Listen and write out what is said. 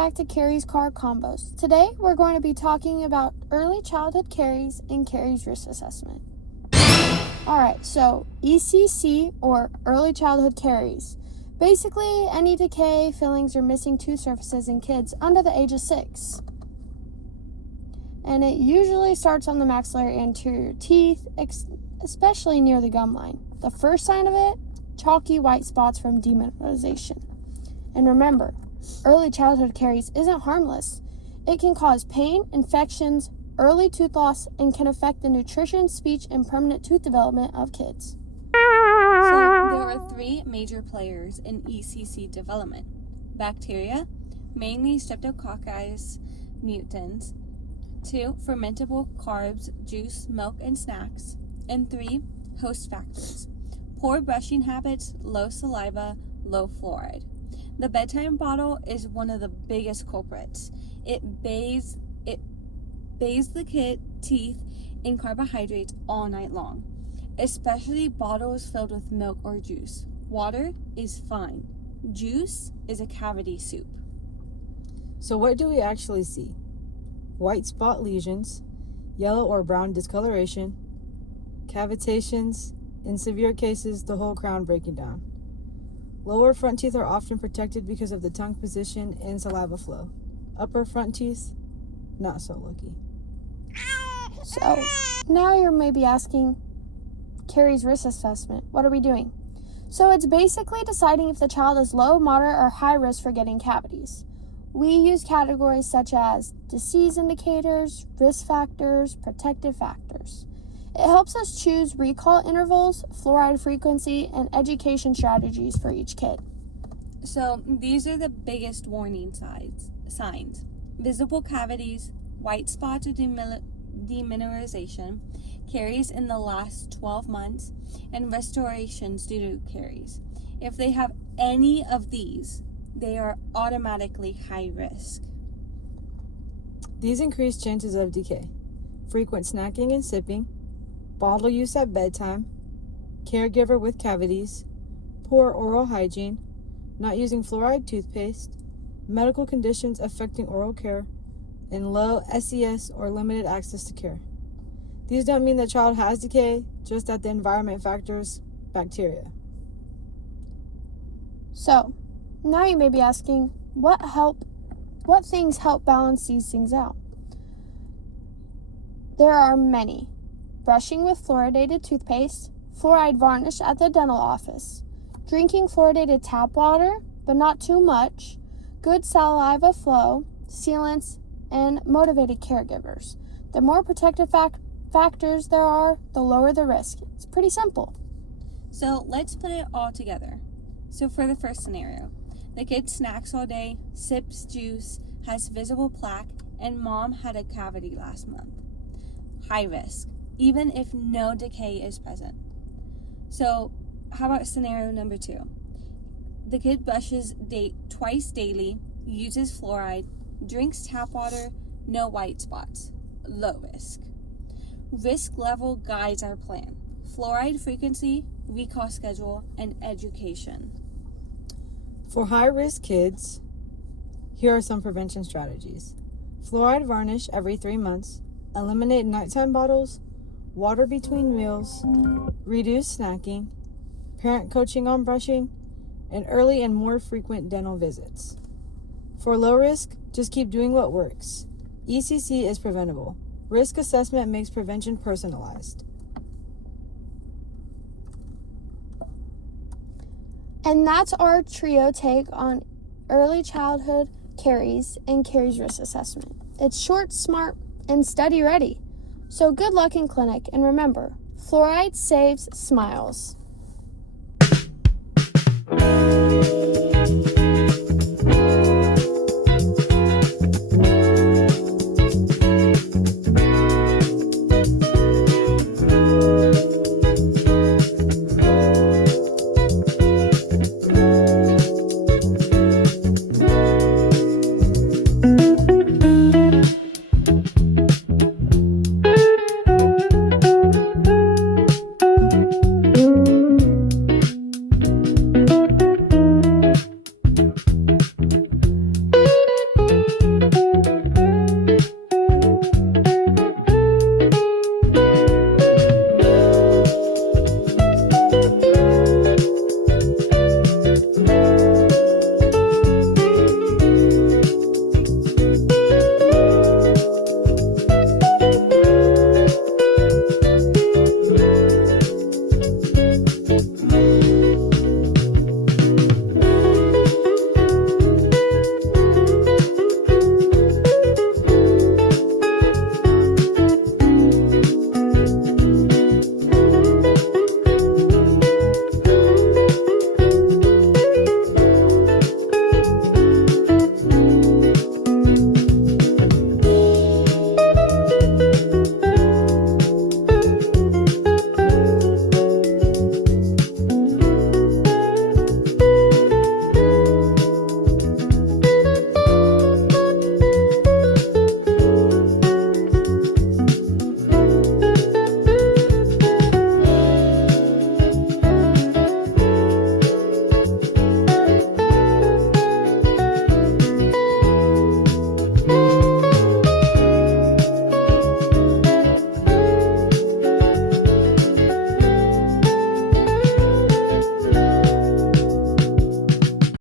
back to Caries Car Combos. Today, we're going to be talking about early childhood caries and caries risk assessment. Alright, so ECC, or early childhood caries. Basically, any decay, fillings, or missing tooth surfaces in kids under the age of 6. And it usually starts on the maxillary anterior teeth, especially near the gum line. The first sign of it, chalky white spots from demineralization. And remember, early childhood caries isn't harmless. It can cause pain, infections, early tooth loss, and can affect the nutrition, speech, and permanent tooth development of kids. So there are three major players in ECC development: bacteria, mainly Streptococcus mutans; 2, fermentable carbs, juice, milk, and snacks; and 3, host factors: poor brushing habits, low saliva, low fluoride. The bedtime bottle is one of the biggest culprits. It bathes the kid teeth in carbohydrates all night long, especially bottles filled with milk or juice. Water is fine. Juice is a cavity soup. So what do we actually see? White spot lesions, yellow or brown discoloration, cavitations, in severe cases, the whole crown breaking down. Lower front teeth are often protected because of the tongue position and saliva flow. Upper front teeth, not so lucky. So, now you're maybe asking, caries risk assessment, what are we doing? So it's basically deciding if the child is low, moderate, or high risk for getting cavities. We use categories such as disease indicators, risk factors, protective factors. It helps us choose recall intervals, fluoride frequency, and education strategies for each kid. So these are the biggest warning signs: visible cavities, white spots or demineralization, caries in the last 12 months, and restorations due to caries. If they have any of these, they are automatically high risk. These increase chances of decay: frequent snacking and sipping, bottle use at bedtime, caregiver with cavities, poor oral hygiene, not using fluoride toothpaste, medical conditions affecting oral care, and low SES or limited access to care. These don't mean the child has decay, just that the environment factors bacteria. So, now you may be asking, what things help balance these things out? There are many. Brushing with fluoridated toothpaste, fluoride varnish at the dental office, drinking fluoridated tap water, but not too much, good saliva flow, sealants, and motivated caregivers. The more protective factors there are, the lower the risk. It's pretty simple. So let's put it all together. So for the first scenario, the kid snacks all day, sips juice, has visible plaque, and mom had a cavity last month. High risk, even if no decay is present. So how about scenario number 2? The kid brushes twice daily, uses fluoride, drinks tap water, no white spots. Low risk. Risk level guides our plan: fluoride frequency, recall schedule, and education. For high-risk kids, here are some prevention strategies: fluoride varnish every 3 months, eliminate nighttime bottles, water between meals, reduce snacking, parent coaching on brushing, and early and more frequent dental visits. For low risk, just keep doing what works. ECC is preventable. Risk assessment makes prevention personalized. And that's our trio take on early childhood caries and caries risk assessment. It's short, smart, and study ready. So good luck in clinic, and remember, fluoride saves smiles.